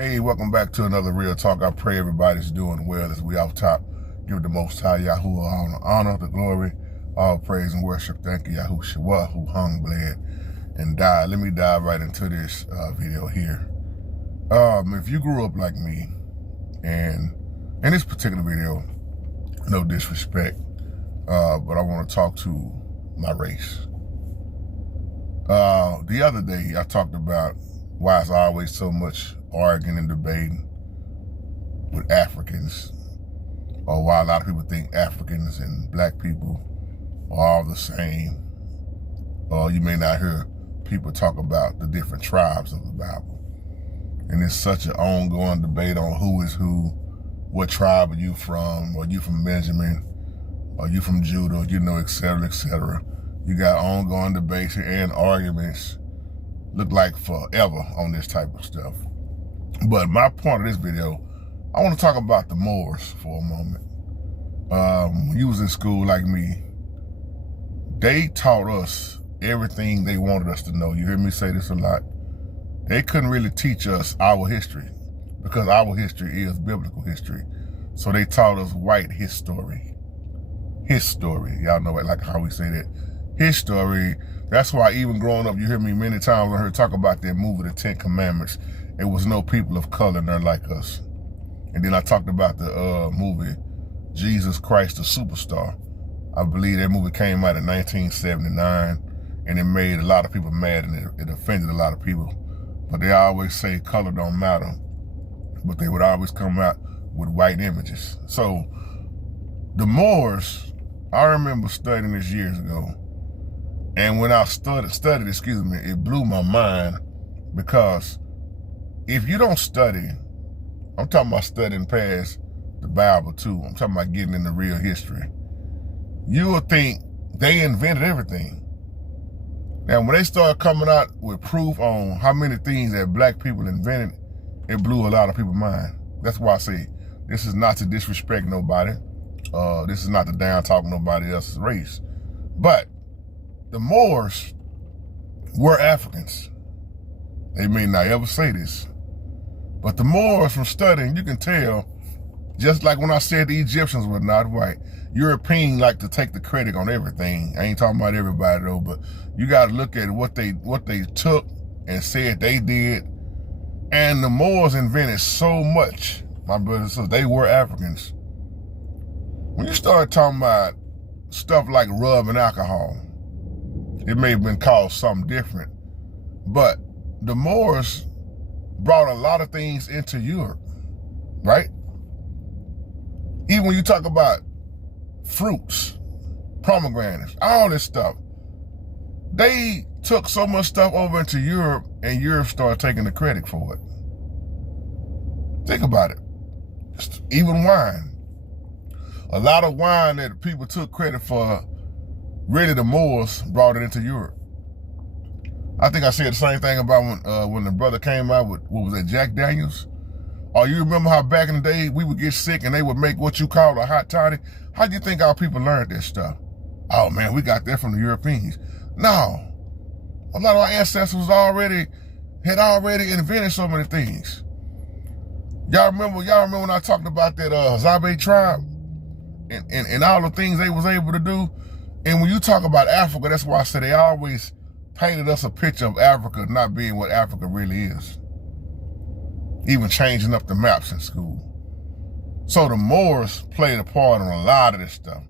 Hey, welcome back to another Real Talk. I pray everybody's doing well as we off top. Give the Most High Yahuwah all the honor, the glory, all praise and worship. Thank you, Yahushua, who hung, bled, and died. Let me dive right into this video here. If you grew up like me, and in this particular video, no disrespect, but I want to talk to my race. The other day, I talked about why it's always so much arguing and debating with Africans, or why a lot of people think Africans and black people are all the same. Or you may not hear people talk about the different tribes of the Bible. And it's such an ongoing debate on who is who, what tribe are you from, are you from Benjamin, are you from Judah, et cetera, et cetera. You got ongoing debates and arguments, look like forever on this type of stuff. But my point of this video, I want to talk about the Moors for a moment. When you was in school like me, they taught us everything they wanted us to know. You hear me say this a lot. They couldn't really teach us our history because our history is biblical history. So they taught us white history. History, y'all know it, like how we say that. History. That's why even growing up, you hear me many times I heard talk about that movie, The Ten Commandments. It was no people of color, none like us. And then I talked about the movie, Jesus Christ the Superstar. I believe that movie came out in 1979, and it made a lot of people mad, and it offended a lot of people. But they always say color don't matter, but they would always come out with white images. So the Moors, I remember studying this years ago. And when I studied, it blew my mind, because if you don't study, I'm talking about studying past the Bible too, I'm talking about getting into real history, you will think they invented everything. Now, when they started coming out with proof on how many things that black people invented, it blew a lot of people's mind. That's why I say, this is not to disrespect nobody. This is not to down talk nobody else's race. But the Moors were Africans. They may not ever say this, but the Moors, from studying, you can tell, just like when I said the Egyptians were not white, Europeans like to take the credit on everything. I ain't talking about everybody though, but you gotta look at what they took and said they did. And the Moors invented so much, my brothers, so they were Africans. When you start talking about stuff like rubbing alcohol, it may have been called something different, but the Moors brought a lot of things into Europe, right? Even when you talk about fruits, pomegranates, all this stuff, they took so much stuff over into Europe, and Europe started taking the credit for it. Think about it. Even wine. A lot of wine that people took credit for, really the Moors brought it into Europe. I think I said the same thing about when the brother came out with, what was that, Jack Daniels? Or you remember how back in the day we would get sick and they would make what you call a hot toddy? How do you think our people learned this stuff? Oh man, we got that from the Europeans. No, a lot of our ancestors had already invented so many things. Y'all remember when I talked about that Zabe tribe and all the things they was able to do? And when you talk about Africa, that's why I said they always painted us a picture of Africa not being what Africa really is. Even changing up the maps in school. So the Moors played a part in a lot of this stuff.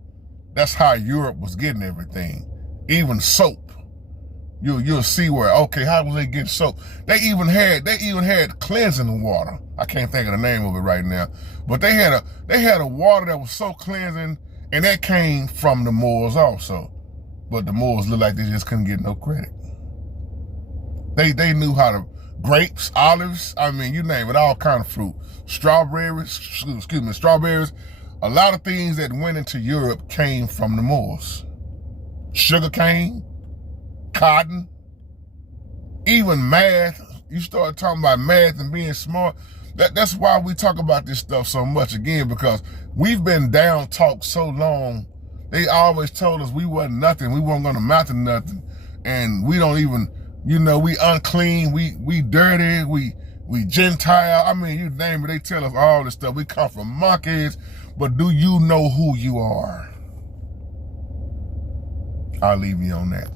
That's how Europe was getting everything. Even soap. You'll see where, okay, how was they getting soap? They even had cleansing water. I can't think of the name of it right now. But they had a water that was so cleansing, and that came from the Moors also. But the Moors looked like they just couldn't get no credit. They knew how to, grapes, olives, I mean, you name it, all kind of fruit. Strawberries. A lot of things that went into Europe came from the Moors. Sugarcane, cotton, even math. You start talking about math and being smart. That's why we talk about this stuff so much, again, because we've been down talked so long. They always told us we wasn't nothing, we weren't gonna amount to nothing, and we don't even, we unclean, we dirty, we We Gentile. I mean, you name it. They tell us all this stuff. We come from monkeys. But do you know who you are? I'll leave you on that.